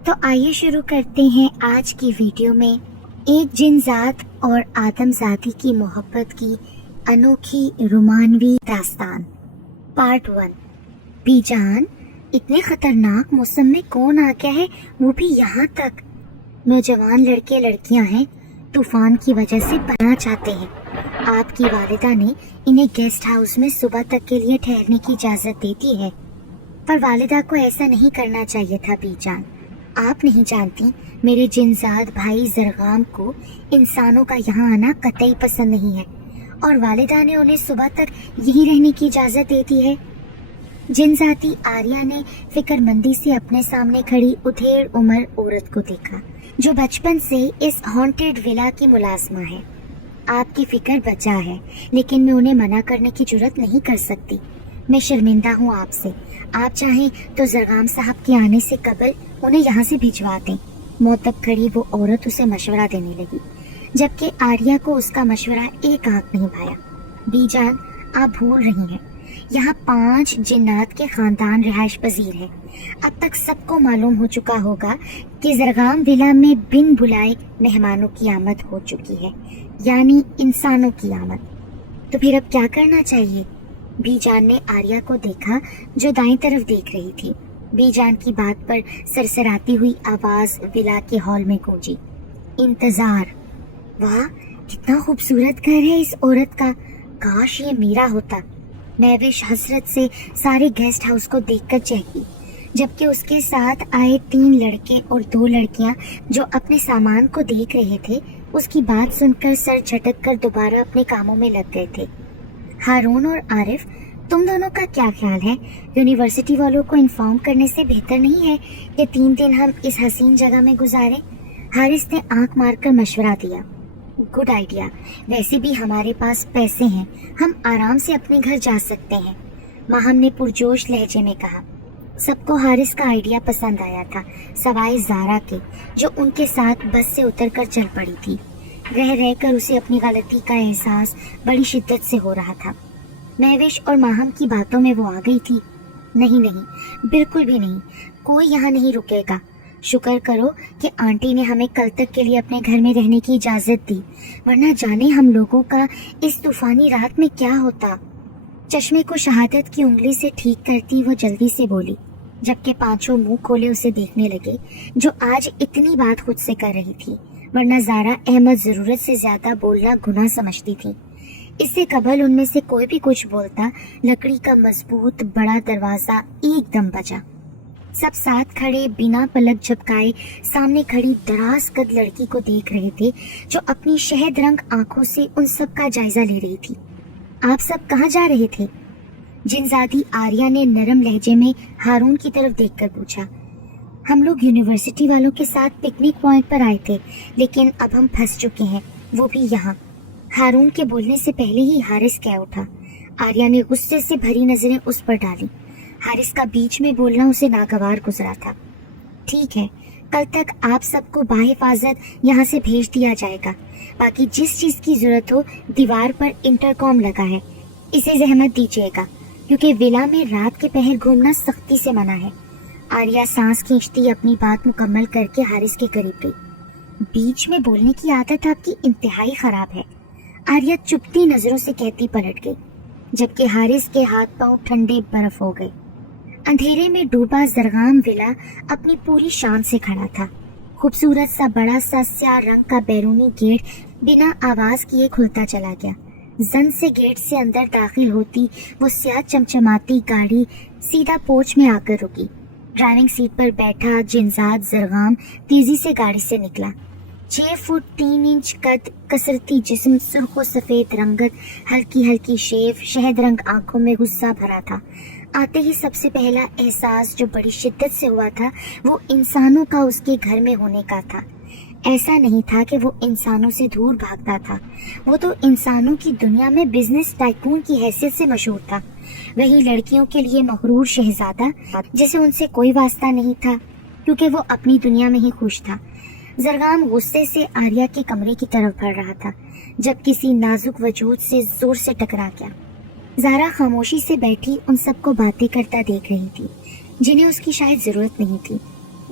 تو آئیے شروع کرتے ہیں آج کی ویڈیو میں ایک جن ذات اور آدم ذاتی کی محبت کی انوکھی رومانوی داستان پارٹ 1۔ بی جان، اتنے خطرناک موسم میں کون آ گیا ہے، وہ بھی یہاں تک؟ نوجوان لڑکے لڑکیاں ہیں، طوفان کی وجہ سے پناہ چاہتے ہیں۔ آپ کی والدہ نے انہیں گیسٹ ہاؤس میں صبح تک کے لیے ٹھہرنے کی اجازت دیتی ہے، پر والدہ کو ایسا نہیں کرنا چاہیے تھا بی جان۔ آپ نہیں جانتی، میرے جنزاد بھائی زرغام کو انسانوں کا یہاں آنا قطعی پسند نہیں ہے، اور والدہ نے انہیں صبح تک یہیں رہنے کی اجازت دیتی ہے۔ جنزاتی آریہ نے فکر مندی سے اپنے سامنے کھڑی ادھیڑ عمر عورت کو دیکھا، جو بچپن سے اس ہانٹیڈ ولا کی ملازمہ ہے۔ آپ کی فکر بچا ہے، لیکن میں انہیں منع کرنے کی جرات نہیں کر سکتی۔ میں شرمندہ ہوں آپ سے۔ آپ چاہیں تو زرغام صاحب کے آنے سے قبل انہیں یہاں سے بھجوا دیں۔ معتب کھڑی وہ عورت اسے مشورہ دینے لگی، جبکہ آریہ کو اس کا مشورہ ایک آنکھ نہیں بھایا۔ بی جان، آپ بھول رہی ہیں، یہاں 5 جنات کے خاندان رہائش پذیر ہیں۔ اب تک سب کو معلوم ہو چکا ہوگا کہ زرغام ولا میں بن بلائے مہمانوں کی آمد ہو چکی ہے، یعنی انسانوں کی آمد۔ تو پھر اب کیا کرنا چاہیے؟ بی جان نے آریہ کو دیکھا، جو دائیں طرف دیکھ رہی تھی۔ بی جان کی بات پر سرسراتی ہوئی آواز ولا کے ہال میں گونجی، انتظار۔ واہ، کتنا خوبصورت گھر ہے اس عورت کا، کاش یہ میرا ہوتا۔ مہوش حسرت سے سارے گیسٹ ہاؤس کو دیکھ کر چہکی، جبکہ اس کے ساتھ آئے 3 لڑکے اور 2 لڑکیاں جو اپنے سامان کو دیکھ رہے تھے، اس کی بات سن کر سر جھٹک کر دوبارہ اپنے کاموں میں لگ گئے تھے۔ ہارون اور عارف، تم دونوں کا کیا خیال ہے؟ یونیورسٹی والوں کو انفارم کرنے سے بہتر نہیں ہے کہ 3 دن ہم اس حسین جگہ میں گزاریں؟ حارث نے آنکھ مار کر مشورہ دیا۔ گڈ آئیڈیا، ویسے بھی ہمارے پاس پیسے ہیں، ہم آرام سے اپنے گھر جا سکتے ہیں، ماہم نے پرجوش لہجے میں کہا۔ سب کو حارث کا آئیڈیا پسند آیا تھا، سوائے زارا کے، جو ان کے ساتھ بس سے اتر کر چل پڑی تھی۔ رہ رہ کر اسے اپنی غلطی کا احساس بڑی شدت سے ہو رہا تھا۔ مہوش اور ماہم کی باتوں میں وہ آ گئی تھی۔ نہیں، بالکل بھی نہیں، کوئی یہاں نہیں رکے گا۔ شکر کرو کہ آنٹی نے ہمیں کل تک کے لیے اپنے گھر میں رہنے کی اجازت دی، ورنہ جانے ہم لوگوں کا اس طوفانی رات میں کیا ہوتا۔ چشمے کو شہادت کی انگلی سے ٹھیک کرتی وہ جلدی سے بولی، جبکہ 5 منہ کھولے اسے دیکھنے لگے، جو آج اتنی بات خود سے کر رہی تھی، ورنہ زارا احمد ضرورت سے زیادہ بولنا گناہ سمجھتی تھی۔ اس سے قبل ان میں سے کوئی بھی کچھ بولتا، لکڑی کا مضبوط بڑا دروازہ ایک دم بجا۔ سب ساتھ کھڑے بنا پلک جھپکائے سامنے کھڑی دراز قد لڑکی کو دیکھ رہے تھے، جو اپنی شہد رنگ آنکھوں سے ان سب کا جائزہ لے رہی تھی۔ آپ سب کہاں جا رہے تھے؟ جنزادی آریہ نے نرم لہجے میں ہارون کی طرف دیکھ کر پوچھا۔ ہم لوگ یونیورسٹی والوں کے ساتھ پکنک پوائنٹ پر آئے تھے، لیکن اب ہم پھنس چکے ہیں، وہ بھی یہاں۔ ہارون کے بولنے سے پہلے ہی حارث کہہ اٹھا۔ آریہ نے غصے سے بھری نظریں اس پر ڈالی۔ حارث کا بیچ میں بولنا اسے ناگوار گزرا تھا۔ ٹھیک ہے، کل تک آپ سب کو بحفاظت یہاں سے بھیج دیا جائے گا، باقی جس چیز کی ضرورت ہو دیوار پر انٹرکام لگا ہے، اسے زحمت دیجیے گا، کیونکہ ولا میں رات کے پہر گھومنا سختی سے منع ہے۔ آریہ سانس کھینچتی اپنی بات مکمل کر کے حارث کے قریب گئی۔ بیچ میں بولنے کی عادت آپ کی انتہائی خراب ہے، آریہ چپتی نظروں سے کہتی پلٹ گئی، جبکہ حارث کے ہاتھ پاؤں ٹھنڈے برف ہو گئے۔ اندھیرے میں ڈوبا زرغام ولا اپنی پوری شان سے کھڑا تھا۔ خوبصورت سا بڑا سا سیاہ رنگ کا بیرونی گیٹ بنا آواز کیے کھلتا چلا گیا۔ زن سے گیٹ سے اندر داخل ہوتی وہ سیاہ چمچماتی گاڑی سیدھا پورچ میں آ کر رکی۔ ڈرائیونگ سیٹ پر بیٹھا جنزاد زرغام تیزی سے گاڑی سے نکلا۔ 6 فٹ 3 انچ قد، کسرتی جسم، سرخ و سفید رنگت، ہلکی ہلکی شیو، شہد رنگ آنکھوں میں غصہ بھرا تھا۔ آتے ہی سب سے پہلا احساس جو بڑی شدت سے ہوا تھا، وہ انسانوں کا اس کے گھر میں ہونے کا تھا۔ ایسا نہیں تھا کہ وہ انسانوں سے دور بھاگتا تھا، وہ تو انسانوں کی دنیا میں بزنس ٹائکون کی حیثیت سے مشہور تھا۔ وہی لڑکیوں کے لیے مغرور شہزادہ، جسے ان سے کوئی واسطہ نہیں تھا، کیونکہ وہ اپنی دنیا میں ہی خوش تھا۔ زرغام غصے سے آریہ کے کمرے کی طرف بڑھ رہا تھا، جب کسی نازک وجود سے زور سے ٹکرا گیا۔ زارا خاموشی سے بیٹھی ان سب کو باتیں کرتا دیکھ رہی تھی، جنہیں اس کی شاید ضرورت نہیں تھی۔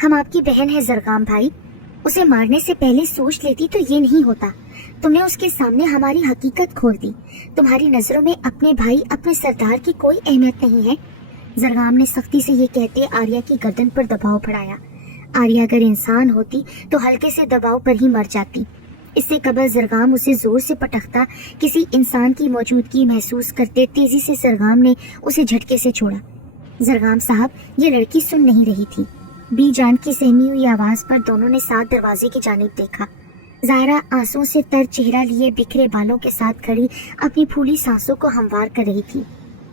ہم آپ کی بہن ہے زرغام بھائی، اسے مارنے سے پہلے سوچ لیتی تو یہ نہیں ہوتا۔ تم نے اس کے سامنے ہماری حقیقت کھول دی۔ تمہاری نظروں میں اپنے بھائی، اپنے سردار کی کوئی اہمیت نہیں ہے۔ زرغام نے سختی سے یہ کہتے آریہ کی گردن پر دباؤ بڑھایا۔ آریہ اگر انسان ہوتی تو ہلکے سے دباؤ پر ہی مر جاتی۔ اس سے قبل زرغام اسے زور سے پٹختا، کسی انسان کی موجودگی محسوس کرتے تیزی سے زرغام نے اسے جھٹکے سے چھوڑا۔ زرغام صاحب، یہ لڑکی سن نہیں رہی تھی۔ بی جان کی سہمی ہوئی آواز پر دونوں نے ساتھ دروازے کی جانب دیکھا۔ زہرا آنسوں سے تر چہرہ لیے بکھرے بالوں کے ساتھ کھڑی اپنی پھولی سانسوں کو ہموار کر رہی تھی۔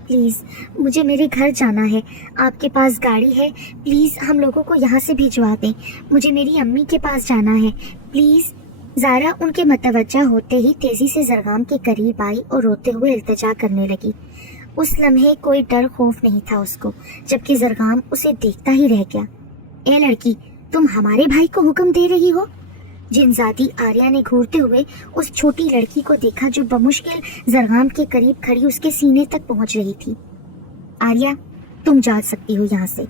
پلیز مجھے میرے گھر جانا ہے، آپ کے پاس گاڑی ہے؟ پلیز ہم لوگوں کو یہاں سے بھجوا دیں، مجھے میری امی کے پاس جانا ہے پلیز۔ زہرا ان کے متوجہ ہوتے ہی تیزی سے زرغام کے قریب آئی اور روتے ہوئے التجا کرنے لگی۔ اس لمحے کوئی ڈر خوف نہیں تھا اس کو، جبکہ زرغام اسے دیکھتا ہی رہ گیا۔ اے لڑکی، تم ہمارے بھائی کو حکم دے رہی ہو؟ جنزادی آریہ نے گھورتے ہوئے اس چھوٹی لڑکی کو دیکھا جو بمشکل زرغام کے قریب کھڑی اس کے سینے تک پہنچ رہی تھی۔ آریہ، تم جا سکتی ہو یہاں سے،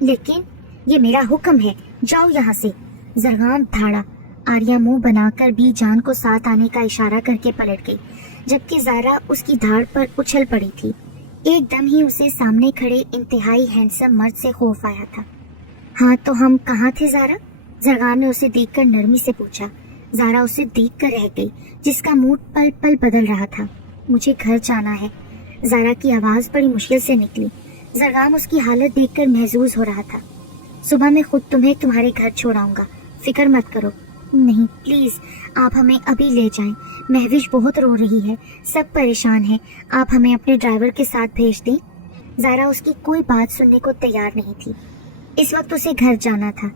لیکن یہ میرا حکم ہے، جاؤ یہاں سے۔ زرغام دھاڑا۔ آریہ منہ بنا کر بی جان کو ساتھ آنے کا اشارہ کر کے پلٹ گئی، جبکہ زہرا اس کی دھاڑ پر اچھل پڑی تھی۔ ایک دم ہی اسے سامنے کھڑے انتہائی ہینڈسم مرد سے خوف آیا تھا۔ ہاں تو ہم کہاں تھے زہرا؟ زرغام نے اسے دیکھ کر نرمی سے پوچھا۔ زہرا اسے دیکھ کر رہ گئی، جس کا موڈ پل پل بدل رہا تھا۔ مجھے گھر جانا ہے، زہرا کی آواز بڑی مشکل سے نکلی۔ زرغام اس کی حالت دیکھ کر محظوظ ہو رہا تھا۔ صبح میں خود تمہیں تمہارے گھر چھوڑاؤں گا، فکر مت کرو۔ نہیں پلیز، آپ ہمیں ابھی لے جائیں، مہوش بہت رو رہی ہے، سب پریشان ہیں، آپ ہمیں اپنے ڈرائیور کے ساتھ بھیج دیں۔ زہرا اس کی کوئی بات سننے کو تیار نہیں تھی۔ اس وقت اسے گھر جانا تھا۔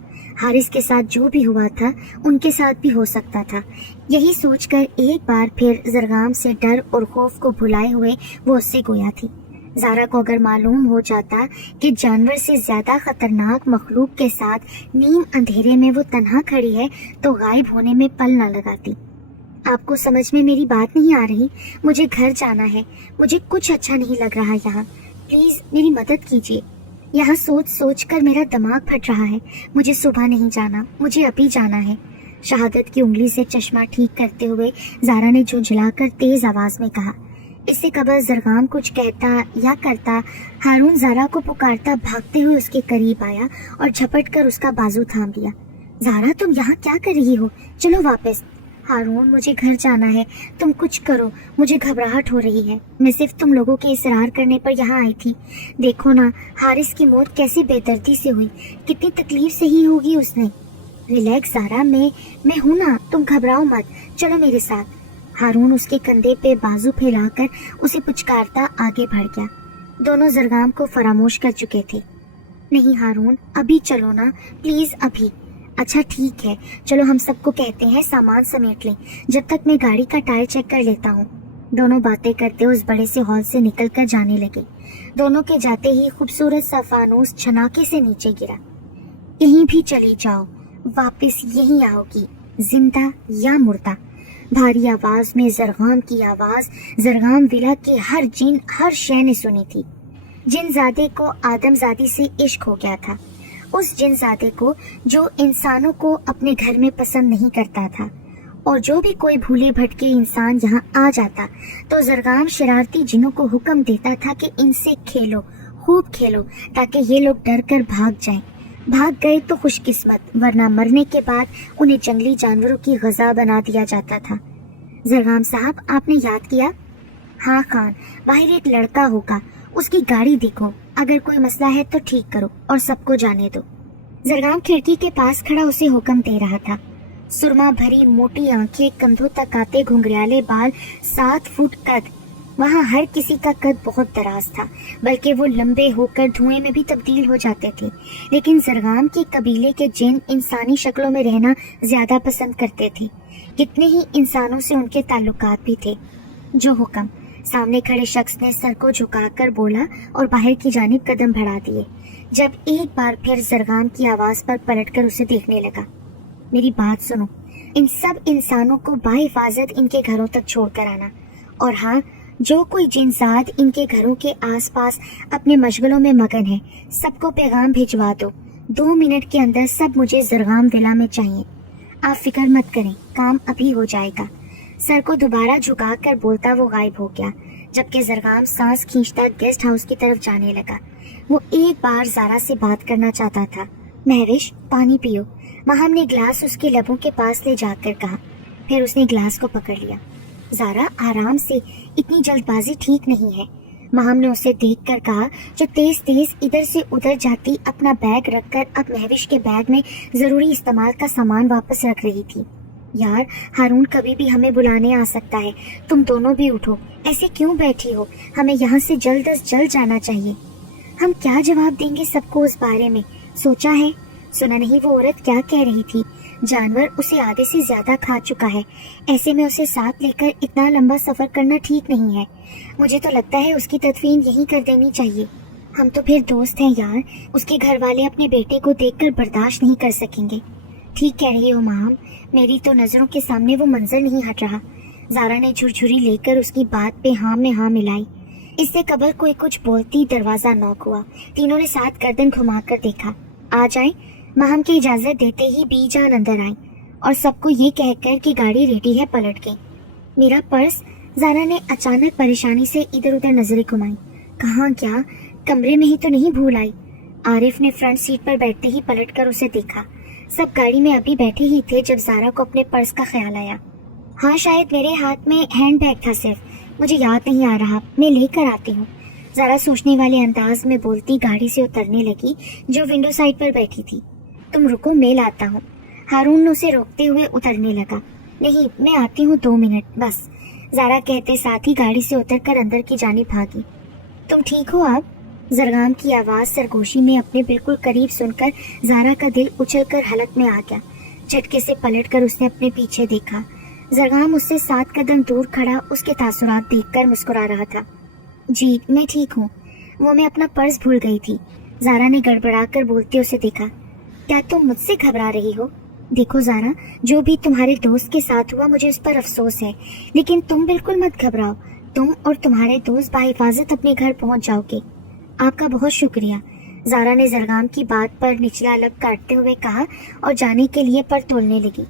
حارث کے ساتھ جو بھی ہوا تھا ان کے ساتھ بھی ہو سکتا تھا۔ یہی سوچ کر ایک بار پھر زرغام سے ڈر اور خوف کو بھلائے ہوئے وہ اس سے گویا تھی۔ زہرا کو اگر معلوم ہو جاتا کہ جانور سے زیادہ خطرناک مخلوق کے ساتھ نیم اندھیرے میں وہ تنہا کھڑی ہے تو غائب ہونے میں پل نہ لگاتی۔ آپ کو سمجھ میں میری بات نہیں آ رہی؟ مجھے گھر جانا ہے، مجھے کچھ اچھا نہیں لگ رہا یہاں، پلیز میری مدد کیجیے۔ یہاں سوچ سوچ کر میرا دماغ پھٹ رہا ہے، مجھے صبح نہیں جانا، مجھے ابھی جانا ہے۔ شہادت کی انگلی سے چشمہ ٹھیک کرتے ہوئے زہرا نے جھنجھلا کر تیز آواز میں کہا۔ اس سے قبل زرغام کچھ کہتا یا کرتا، ہارون زہرا کو پکارتا بھاگتے ہوئے اس کے قریب آیا اور جھپٹ کر اس کا بازو تھام لیا۔ زہرا، تم یہاں کیا کر رہی ہو؟ چلو واپس۔ ہارون، مجھے گھر جانا ہے، تم کچھ کرو، مجھے گھبراہٹ ہو رہی ہے، میں صرف تم لوگوں کے اصرار کرنے پر یہاں آئی تھی۔ دیکھو نا حارث کی موت کیسے بے دردی سے ہوئی، کتنی تکلیف سے ہی ہوگی اس نے۔ ریلیکس زہرا، میں ہوں نا، تم گھبراؤ مت، چلو میرے ساتھ۔ ہارون اس کے کندھے پہ بازو پھیلا کر اسے پچکارتا آگے بڑھ گیا۔ دونوں زرغام کو فراموش کر چکے تھے۔ نہیں ہارون، ابھی چلو نا پلیز، ابھی۔ اچھا ٹھیک ہے، چلو ہم سب کو کہتے ہیں سامان سمیٹ لیں، جب تک میں گاڑی کا ٹائر چیک کر لیتا ہوں۔ دونوں باتیں کرتے اس بڑے سے ہال سے نکل کر جانے لگے۔ دونوں کے جاتے ہی خوبصورت سا فانوس چھناکے سے نیچے گرا۔ کہیں بھی چلی جاؤ، واپس یہیں آؤ گی، زندہ یا مردہ۔ بھاری آواز میں زرغام کی آواز زرغام ولا کے ہر جن ہر شے نے سنی تھی۔ جن زادے کو آدم زادی سے عشق ہو گیا تھا، اس جن زادے کو جو انسانوں کو اپنے گھر میں پسند نہیں کرتا تھا، اور جو بھی کوئی بھولے بھٹکے انسان یہاں آ جاتا تو زرغام شرارتی جنوں کو حکم دیتا تھا کہ ان سے کھیلو، خوب کھیلو، تاکہ یہ لوگ ڈر کر بھاگ جائیں۔ بھاگ گئے تو خوش قسمت، ورنہ مرنے کے بعد انہیں جنگلی جانوروں کی غذا بنا دیا جاتا تھا۔ زرغام صاحب، آپ نے یاد کیا؟ ہاں خان، باہر ایک لڑکا ہوگا، اس کی گاڑی دیکھو، اگر کوئی مسئلہ ہے تو ٹھیک کرو اور سب کو جانے دو۔ زرغام کھڑکی کے پاس کھڑا اسے حکم دے رہا تھا۔ سرما بھری موٹی آنکھیں، کندھوں تک آتے گھنگریالے بال، 7 فٹ قد۔ وہاں ہر کسی کا قد بہت دراز تھا، بلکہ وہ لمبے ہو کر دھوئیں میں بھی تبدیل ہو جاتے تھے، لیکن زرغام کے قبیلے کے جن انسانی شکلوں میں رہنا زیادہ پسند کرتے تھے۔ کتنے ہی انسانوں سے ان کے تعلقات بھی تھے۔ جو حکم، سامنے کھڑے شخص نے سر کو جھکا کر بولا اور باہر کی جانب قدم بڑھا دیے، جب ایک بار پھر زرغام کی آواز پر پلٹ کر اسے دیکھنے لگا۔ میری بات سنو، ان سب انسانوں کو باحفاظت ان کے گھروں تک چھوڑ کر آنا، اور ہاں، جو کوئی جنسات ان کے گھروں کے آس پاس اپنے مشغلوں میں مگن ہے، سب کو پیغام بھجوا دو، 2 منٹ کے اندر سب مجھے زرغام ولا میں چاہیے. آپ فکر مت کریں, کام ابھی ہو جائے گا. سر کو دوبارہ جھکا کر بولتا وہ غائب ہو گیا, جبکہ زرغام سانس کھینچتا گیسٹ ہاؤس کی طرف جانے لگا. وہ ایک بار زارا سے بات کرنا چاہتا تھا. مہوش, پانی پیو, ماہم نے گلاس اس کے لبوں کے پاس لے جا کر کہا. پھر اس نے گلاس کو پکڑ لیا. زارا, آرام سے, اتنی جلد بازی ٹھیک نہیں ہے. ماہم نے اسے دیکھ کر کہا, جو تیز تیز ادھر سے ادھر جاتی اپنا بیگ رکھ کر اب مہوش کے بیگ میں ضروری استعمال کا سامان واپس رکھ رہی تھی. یار, ہارون کبھی بھی ہمیں بلانے آ سکتا ہے, تم دونوں بھی اٹھو. ایسے کیوں بیٹھی ہو؟ ہمیں یہاں سے جلد از جلد جانا چاہیے. ہم کیا جواب دیں گے سب کو اس بارے میں سوچا ہے؟ سنا نہیں وہ عورت کیا کہہ رہی تھی؟ جانور اسے آدھے سے زیادہ کھا چکا ہے, ایسے میں اسے ساتھ لے کر اتنا لمبا سفر کرنا ٹھیک نہیں ہے. مجھے تو لگتا ہے اس کی تدفین یہی کر دینی چاہیے. ہم تو پھر دوست ہیں یار, اس کے گھر والے اپنے بیٹے کو دیکھ کر برداشت نہیں کر سکیں گے. ٹھیک کہہ رہی ہو ماہم, میری تو نظروں کے سامنے وہ منظر نہیں ہٹ رہا. زارا نے جھرجھری لے کر اس کی بات پہ ہاں میں ہاں ملائی. اس سے قبل کوئی کچھ بولتی دروازہ نوک ہوا. تینوں نے ساتھ گردن گھما کر دیکھا. آ جائیں. ماہم کی اجازت دیتے ہی بی جان اندر آئیں اور سب کو یہ کہہ کر کہ گاڑی ریڈی ہے پلٹ گئی. میرا پرس؟ زارا نے اچانک پریشانی سے ادھر ادھر نظریں گھمائی. کہاں کیا؟ کمرے میں ہی تو نہیں بھول آئی؟ عارف نے فرنٹ سیٹ پر بیٹھتے ہی پلٹ کر اسے دیکھا. سب گاڑی میں ابھی بیٹھے ہی تھے جب زارا کو اپنے پرس کا خیال آیا. ہاں, شاید میرے ہاتھ میں ہینڈ بیگ تھا, صرف مجھے یاد نہیں آ رہا, میں لے کر آتی ہوں. زارا سوچنے والے انداز میں بولتی گاڑی سے اترنے لگی جو ونڈو سائڈ پر بیٹھی تھی. تم رکو, میں لاتا ہوں. ہارون نے اسے روکتے ہوئے اترنے لگا. نہیں, میں آتی ہوں, 2 منٹ بس, زارا کہتے ساتھ ہی گاڑی سے اتر کر اندر کی جانب بھاگی. تم ٹھیک ہو اب؟ زرغام کی آواز سرگوشی میں اپنے بالکل قریب سن کر زارا کا دل اچھل کر حلق میں آ گیا. جھٹکے سے پلٹ کر اس نے اپنے پیچھے دیکھا. زرغام اس سے 7 قدم دور کھڑا اس کے تاثرات دیکھ کر مسکرا رہا تھا. جی میں ٹھیک ہوں, وہ میں اپنا پرس بھول گئی تھی. زارا نے گڑبڑا کر بولتے اسے دیکھا. کیا تم مجھ سے گھبرا رہی ہو؟ دیکھو زارا, جو بھی تمہارے دوست کے ساتھ ہوا مجھے اس پر افسوس ہے, لیکن تم بالکل مت گھبراؤ. تم اور تمہارے دوست بحفاظت اپنے گھر پہنچ جاؤ گے. آپ کا بہت شکریہ. زارا نے زرغام کی بات پر نچلا لب کاٹتے ہوئے کہا اور جانے کے لیے پر تولنے لگی.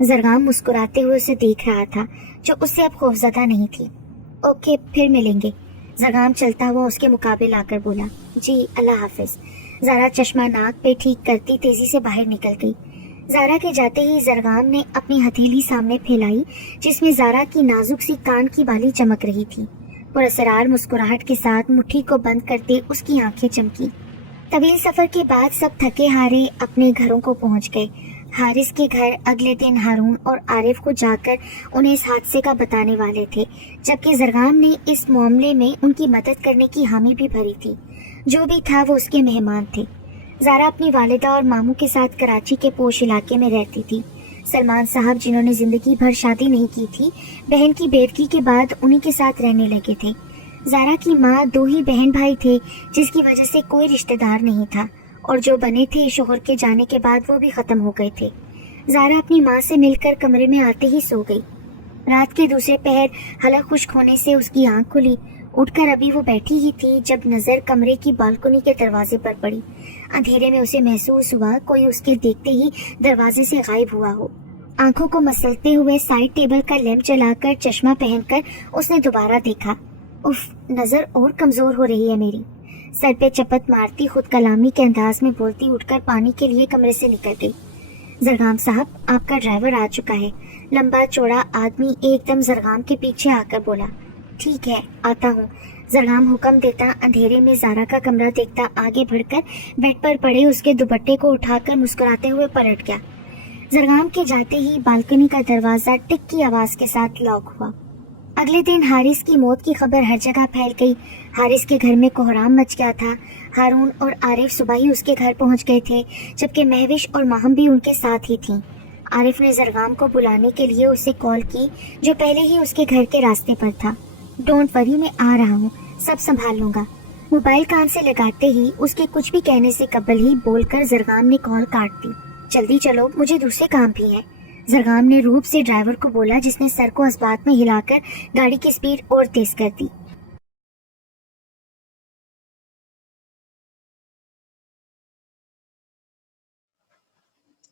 زرغام مسکراتے ہوئے اسے دیکھ رہا تھا, جو اس سے اب خوفزدہ نہیں تھی. اوکے, پھر ملیں گے. زرغام چلتا ہوا اس کے مقابل آ کر بولا. جی, اللہ حافظ. زارا چشمہ ناک پہ ٹھیک کرتی تیزی سے باہر نکل گئی. زارا کے جاتے ہی زرغام نے اپنی ہتھیلی سامنے پھیلائی جس میں زارا کی نازک سی کان کی بالی چمک رہی تھی. پراسرار مسکراہٹ کے ساتھ مٹھی کو بند کرتے اس کی آنکھیں چمکی. طویل سفر کے بعد سب تھکے ہارے اپنے گھروں کو پہنچ گئے. حارث کے گھر اگلے دن ہارون اور عارف کو جا کر انہیں اس حادثے کا بتانے والے تھے, جبکہ زرغام نے اس معاملے میں ان کی مدد کرنے کی حامی بھی بھری تھی. جو بھی تھا وہ اس کے مہمان تھے. زارا اپنی والدہ اور ماموں کے ساتھ کراچی کے پوش علاقے میں رہتی تھی. سلمان صاحب, جنہوں نے زندگی بھر شادی نہیں کی تھی, بہن کی بیدگی کے بعد انہی کے ساتھ رہنے لگے تھے. زارا کی ماں 2 ہی بہن بھائی تھے, جس کی وجہ سے کوئی رشتہ دار نہیں تھا, اور جو بنے تھے شوہر کے جانے کے بعد وہ بھی ختم ہو گئے تھے. زارا اپنی ماں سے مل کر کمرے میں آتے ہی سو گئی. رات کے دوسرے پہر حلق خشک ہونے سے اس کی آنکھ کھلی. اٹھ کر ابھی وہ بیٹھی ہی تھی جب نظر کمرے کی بالکنی کے دروازے پر پڑی. اندھیرے میں اسے محسوس ہوا کوئی اس کے دیکھتے ہی دروازے سے غائب ہوا ہو. آنکھوں کو مسلتے ہوئے سائڈ ٹیبل کا لیمپ جلا کر چشمہ پہن کر اس نے دوبارہ دیکھا. اف, نظر اور کمزور ہو رہی ہے میری. سر پہ چپت مارتی خود کلامی کے انداز میں بولتی اٹھ کر پانی کے لیے کمرے سے نکل گئی. زرغام صاحب, آپ کا ڈرائیور آ چکا ہے. لمبا چوڑا آدمی ایک دم زرغام کے پیچھے آ کر بولا. ٹھیک ہے, آتا ہوں. زرغام حکم دیتا اندھیرے میں زارا کا کمرہ دیکھتا آگے بڑھ کر بیڈ پر پڑے اس کے دوپٹے کو اٹھا کر مسکراتے ہوئے پلٹ گیا. زرغام کے جاتے ہی بالکنی کا دروازہ ٹک کی آواز کے ساتھ لاک ہوا. اگلے دن حارث کی موت کی خبر ہر جگہ پھیل گئی. حارث کے گھر میں کوہرام مچ گیا تھا. ہارون اور عارف صبح ہی اس کے گھر پہنچ گئے تھے, جبکہ مہوش اور ماہم بھی ان کے ساتھ ہی تھیں. عارف نے زرغام کو بلانے کے لیے اسے کال کی, جو پہلے ہی اس کے گھر کے راستے پر تھا. ڈونٹ وری, میں آ رہا ہوں, سب سنبھال لوں گا. موبائل کان سے لگاتے ہی اس کے کچھ بھی کہنے سے قبل ہی بول کر زرغام نے کال کاٹ دی. جلدی چلو, مجھے دوسرے کام بھی ہیں. زرغام نے روپ سے ڈرائیور کو بولا, جس نے سر کو اسبات میں ہلا کر گاڑی کی سپیڈ اور تیز کر دی.